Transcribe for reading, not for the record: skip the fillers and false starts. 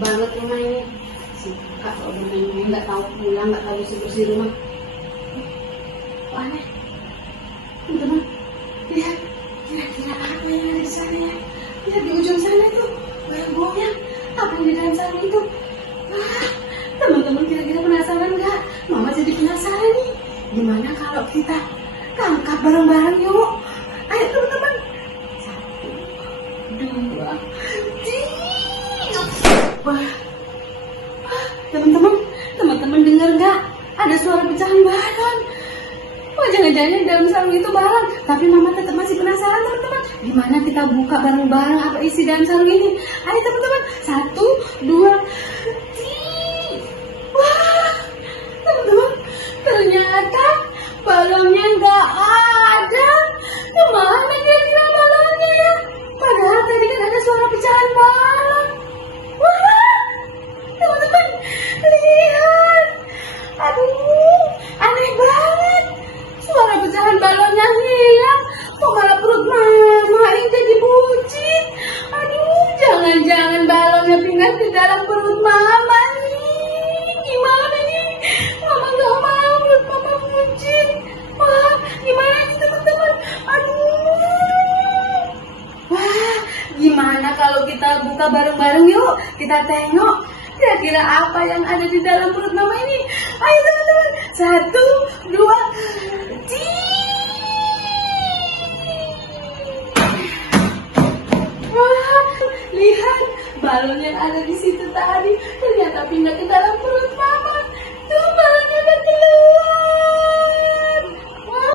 banget rumah ini. Si kakak kalau udah main-main nggak tahu pulang, nggak tahu bersih-bersih rumah. Kok aneh? Teman-teman, lihat, kira-kira apa yang ada di sana ya? Lihat di ujung sana tuh, barang goyang. Apa yang di dalam sarung itu? Wah, teman-teman kira-kira penasaran nggak? Mama jadi penasaran nih. Gimana kalau kita tangkap barang-barang yuk? Ayo teman-teman. 1, 2, 3. Wah, teman-teman dengar nggak? Ada suara pecahan balon. Wah, jangan-jangan dalam sarung itu balon. Tapi mama tetap masih penasaran teman-teman. Gimana kita buka barang-barang apa isi dalam sarung ini? Ayo teman-teman. 1, 2, 3. Wah, teman-teman, ternyata balonnya nggak ada. Kemana kira-kira balonnya ya? Padahal tadi kan ada suara pecahan balon. Wah, teman-teman, lihat. Aduh, aneh banget. Suara pecahan balonnya hilang. Kok malah perut mama ini jadi buncit. Aduh, jangan-jangan balonnya pindah ke dalam perut mama nih. Gimana nih? Mama gak mau perut mama buncit. Wah, gimana nih teman-teman? Aduh. Wah, gimana kalau kita buka bareng-bareng yuk? Kita tengok kira-kira apa yang ada di dalam perut mama ini. Ayo teman-teman. 1, 2, 3.